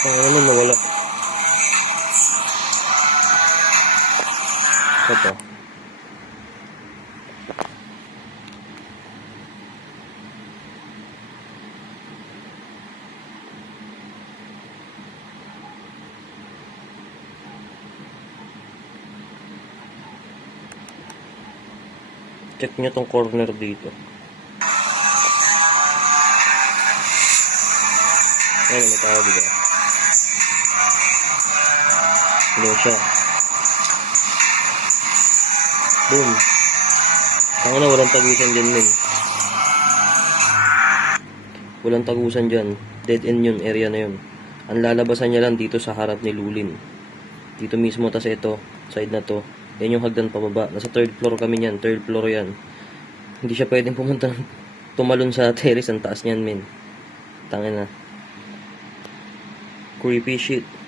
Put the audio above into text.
Ano nawala? Ito. Check nyo tong corner dito. Ayun, may tao diba? Hello siya. Boom. Tangina, walang tagusan dyan, men. Walang tagusan dyan. Dead end yun, area na yun. Ang lalabasan niya lang dito sa harap ni Lulin. Dito mismo, tas ito, side na to. Yan yung hagdan pababa. Nasa third floor kami niyan. Third floor yan. Hindi siya pwedeng pumunta tumalon sa terrace. Ang taas niyan, men. Tangina. Creepy shit.